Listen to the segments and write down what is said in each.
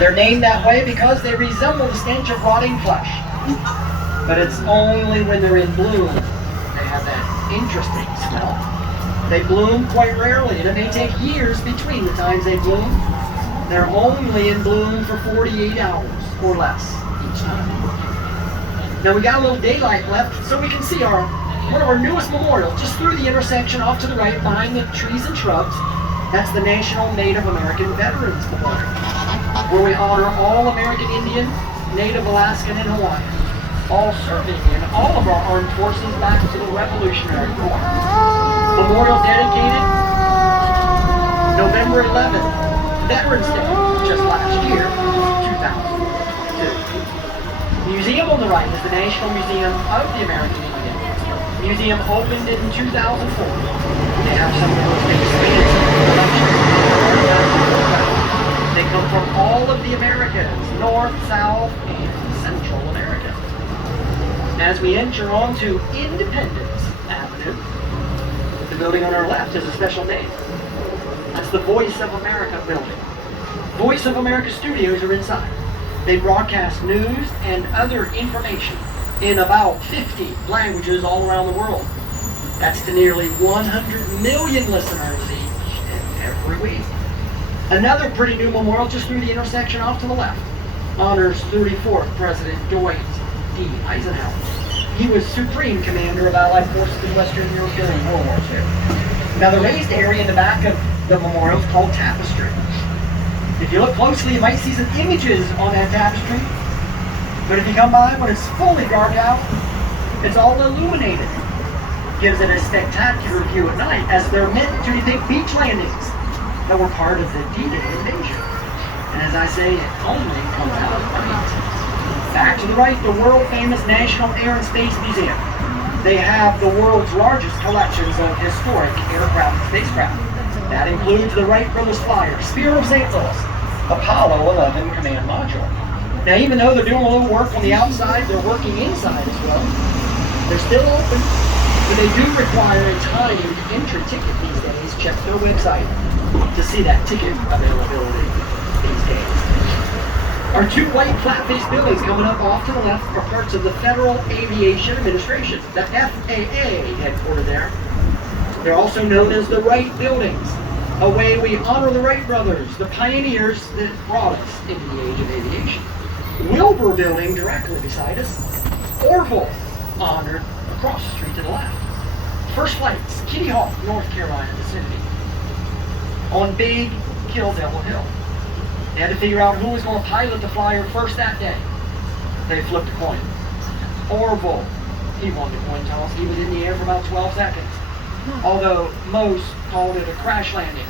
They're named that way because they resemble the stench of rotting flesh. But it's only when they're in bloom they have that interesting smell. They bloom quite rarely, and it may take years between the times they bloom. They're only in bloom for 48 hours or less each time. Now we got a little daylight left, so we can see one of our newest memorials just through the intersection off to the right behind the trees and shrubs. That's the National Native American Veterans Memorial, where we honor all American Indian, Native Alaskan, and Hawaiian, all serving in all of our armed forces back to the Revolutionary War. Memorial dedicated November 11th, Veterans Day, just last year, 2002. The museum on the right is the National Museum of the American Indian. The museum opened in 2004. They have some of the most expansive collections. They come from all of the Americas, North, South, and Central America. As we enter onto Independence Avenue, the building on our left has a special name. That's the Voice of America building. Voice of America studios are inside. They broadcast news and other information in about 50 languages all around the world. That's to nearly 100 million listeners each and every week. Another pretty new memorial just through the intersection off to the left honors 34th President Dwight D. Eisenhower. He was Supreme Commander of Allied forces in Western Europe during World War II. Now the raised area in the back of the memorial is called Tapestry. If you look closely, you might see some images on that tapestry. But if you come by when it's fully dark out, it's all illuminated. Gives it a spectacular view at night, as they're meant to depict beach landings that were part of the D-Day invasion. And as I say, it only comes out at night. Back to the right, the world-famous National Air and Space Museum. They have the world's largest collections of historic aircraft and spacecraft. That includes the Wright Brothers Flyer, Spear of St. Louis, Apollo 11 command module. Now, even though they're doing a little work on the outside, they're working inside as well. They're still open, but they do require a timed entry ticket these days. Check their website to see that ticket availability these days. Our two white flat-faced buildings coming up off to the left are parts of the Federal Aviation Administration, the FAA headquartered there. They're also known as the Wright Buildings, a way we honor the Wright brothers, the pioneers that brought us into the age of aviation. Wilbur Building directly beside us, Orville honored across the street to the left. First Flight's Kitty Hawk, North Carolina vicinity. On Big Kill Devil Hill. They had to figure out who was going to pilot the flyer first that day. They flipped a coin. Orville, he won the coin toss. He was in the air for about 12 seconds. Although most called it a crash landing.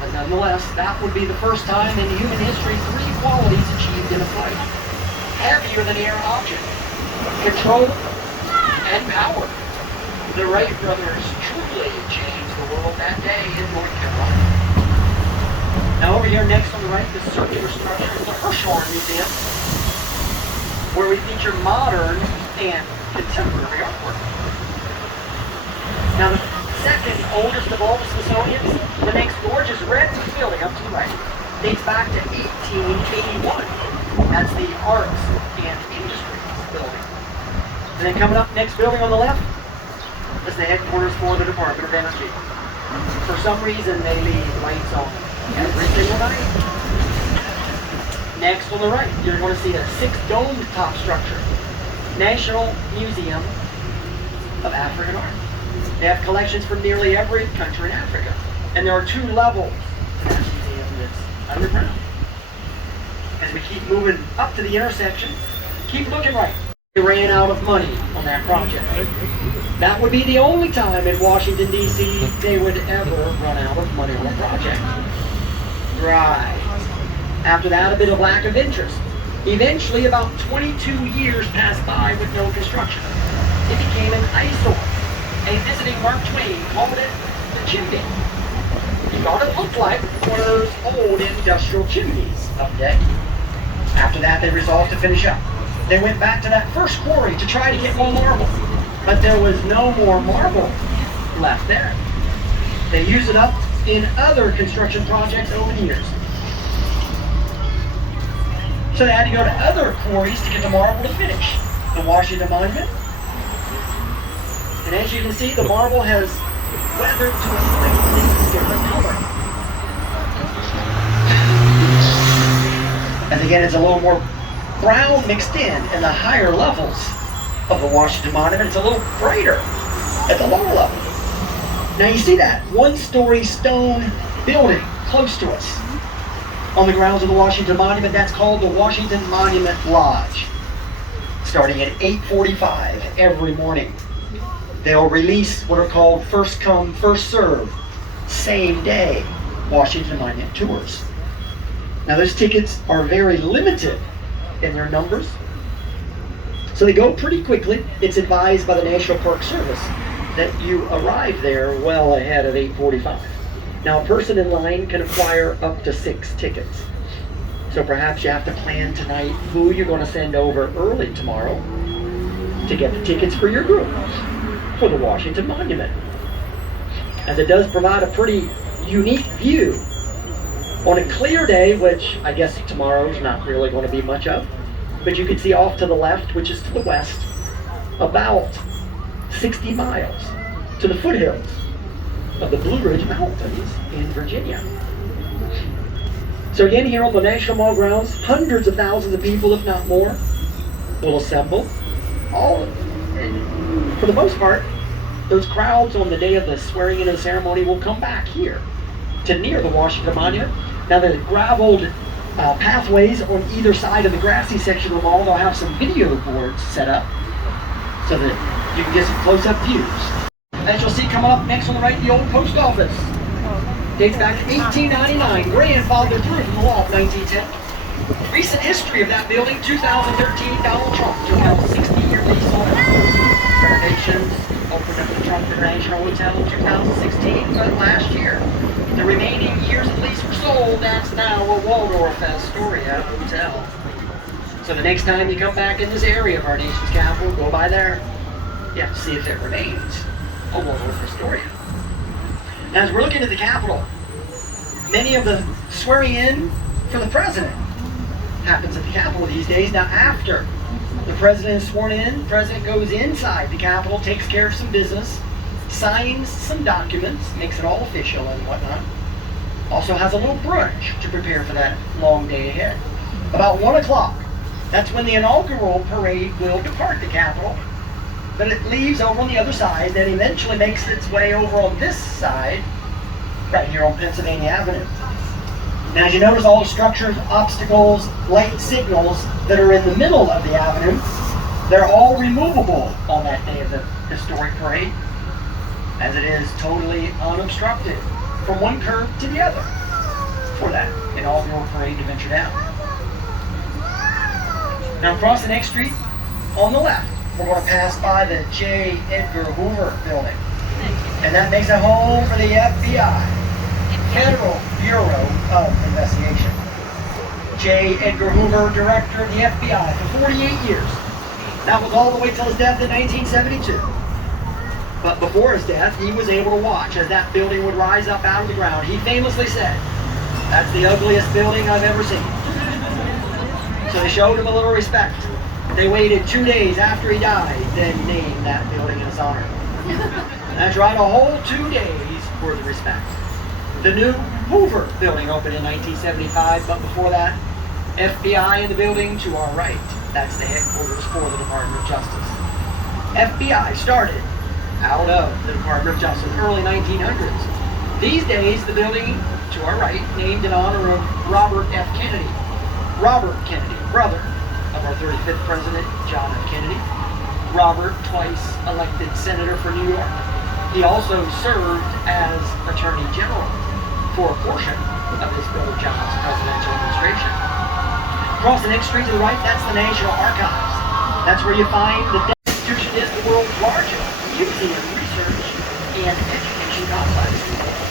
But nonetheless, that would be the first time in human history 3 qualities achieved in a flight. Heavier than air object, control, and power. The Wright brothers truly changed the world that day in North Carolina. Now over here next on the right, the circular structure is the Hirshhorn Museum, where we feature modern and contemporary artwork. Now the second oldest of all the Smithsonian's, the next gorgeous red building up to the right, dates back to 1881. That's the Arts and Industries building. And then coming up, next building on the left, is the headquarters for the Department of Energy. For some reason, they leave lights on every single night. Next on the right, you're going to see a 6-domed top structure. National Museum of African Art. They have collections from nearly every country in Africa. And there are 2 levels to that museum that's underground. As we keep moving up to the intersection, keep looking right. They ran out of money on that project. That would be the only time in Washington, D.C. they would ever run out of money on a project. Right. After that, a bit of lack of interest. Eventually, about 22 years passed by with no construction. It became an eyesore. A visiting Mark Twain called it the chimney. He thought it looked like one of those old industrial chimneys of the day. After that, they resolved to finish up. They went back to that first quarry to try to get more marble. But there was no more marble left there. They used it up in other construction projects over the years. So they had to go to other quarries to get the marble to finish the Washington Monument. And as you can see, the marble has weathered to a slightly different color. And again, it's a little more brown mixed in the higher levels of the Washington Monument. It's a little brighter at the lower level. Now you see that one-story stone building close to us on the grounds of the Washington Monument. That's called the Washington Monument Lodge. Starting at 8:45 every morning, they'll release what are called first come, first serve, same day Washington Monument tours. Now those tickets are very limited in their numbers, so they go pretty quickly. It's advised by the National Park Service that you arrive there well ahead of 8:45. Now a person in line can acquire up to 6 tickets. So perhaps you have to plan tonight who you're going to send over early tomorrow to get the tickets for your group for the Washington Monument, as it does provide a pretty unique view on a clear day, which I guess tomorrow's not really going to be much of, but you can see off to the left, which is to the west, about 60 miles to the foothills of the Blue Ridge Mountains in Virginia. So again, here on the National Mall grounds, hundreds of thousands of people, if not more, will assemble. For the most part, those crowds on the day of the swearing in of the ceremony will come back here to near the Washington Monument. Now the graveled pathways on either side of the grassy section of the mall, they'll have some video boards set up so that you can get some close-up views. As you'll see coming up next on the right, the old post office. Dates back to 1899, grandfathered through from the law of 1910. Recent history of that building: 2013, Donald Trump took out a 60-year lease on it. Renovations, opened up the Trump International Hotel in 2016, but last year, the remaining years of lease were sold. That's now a Waldorf Astoria hotel. So the next time you come back in this area of our nation's capital, go by there. You have to see if it remains a Waldorf Astoria. Now, as we're looking at the Capitol, many of the swearing in for the president happens at the Capitol these days. Now, after the president is sworn in, the president goes inside the Capitol, takes care of some business, signs some documents, makes it all official and whatnot. Also has a little brunch to prepare for that long day ahead. About 1 o'clock, that's when the inaugural parade will depart the Capitol. But it leaves over on the other side, then eventually makes its way over on this side, right here on Pennsylvania Avenue. Now, as you notice, all the structures, obstacles, light signals that are in the middle of the avenue, they're all removable on that day of the historic parade, as it is totally unobstructed from one curve to the other for that inaugural parade to venture down. Now, across the next street, on the left, we're going to pass by the J. Edgar Hoover building. And that makes it home for the FBI, Federal Bureau of Investigation. J. Edgar Hoover, director of the FBI for 48 years. That was all the way till his death in 1972. But before his death, he was able to watch as that building would rise up out of the ground. He famously said, "That's the ugliest building I've ever seen." So they showed him a little respect. They waited 2 days after he died, then named that building in his honor. That's right, a whole 2 days worth of respect. The new Hoover building opened in 1975, but before that, FBI in the building to our right. That's the headquarters for the Department of Justice. FBI started out of the Department of Justice, early 1900s. These days, the building to our right, named in honor of Robert F. Kennedy. Robert Kennedy, brother of our 35th president, John F. Kennedy. Robert, twice elected senator for New York. He also served as Attorney General for a portion of his Bill John's presidential administration. Across the next street to the right, that's the National Archives. That's where you find the institution is the world's largest museum, research, and education complex.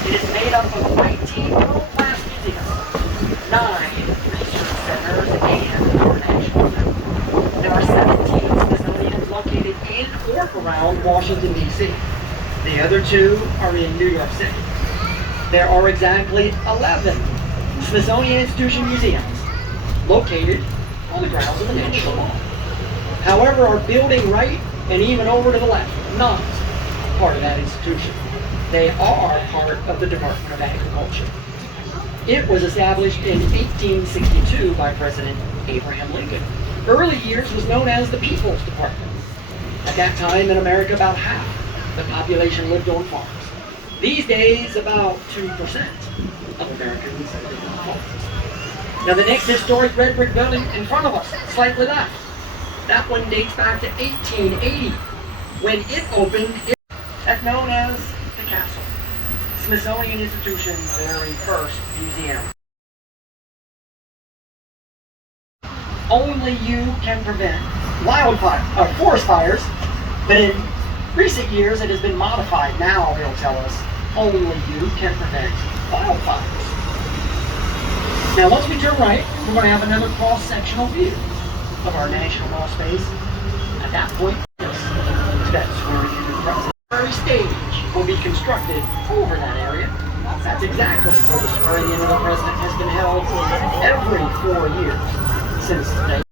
It is made up of 19 world-class museums, 9 research centers, and 4 national centers. There are 17 Smithsonians located in or around Washington, D.C. The other 2 are in New York City. There are exactly 11 Smithsonian Institution museums located on the grounds of the National Mall. However, our building right and even over to the left, not part of that institution. They are part of the Department of Agriculture. It was established in 1862 by President Abraham Lincoln. Early years was known as the People's Department. At that time in America, about half the population lived on farms. These days, about 2% of Americans live on farms. Now the next historic red brick building in front of us, slightly left, that one dates back to 1880, when it opened. That's known as the Castle, Smithsonian Institution's very first museum. Only you can prevent forest fires, but in recent years it has been modified. Now they'll tell us only you can prevent wildfires. Now once we turn right, we're going to have another cross-sectional view of our National Mall space. At that point, that's where we can the temporary stage will be constructed over that area. That's exactly where the swearing in of the president has been held every 4 years since the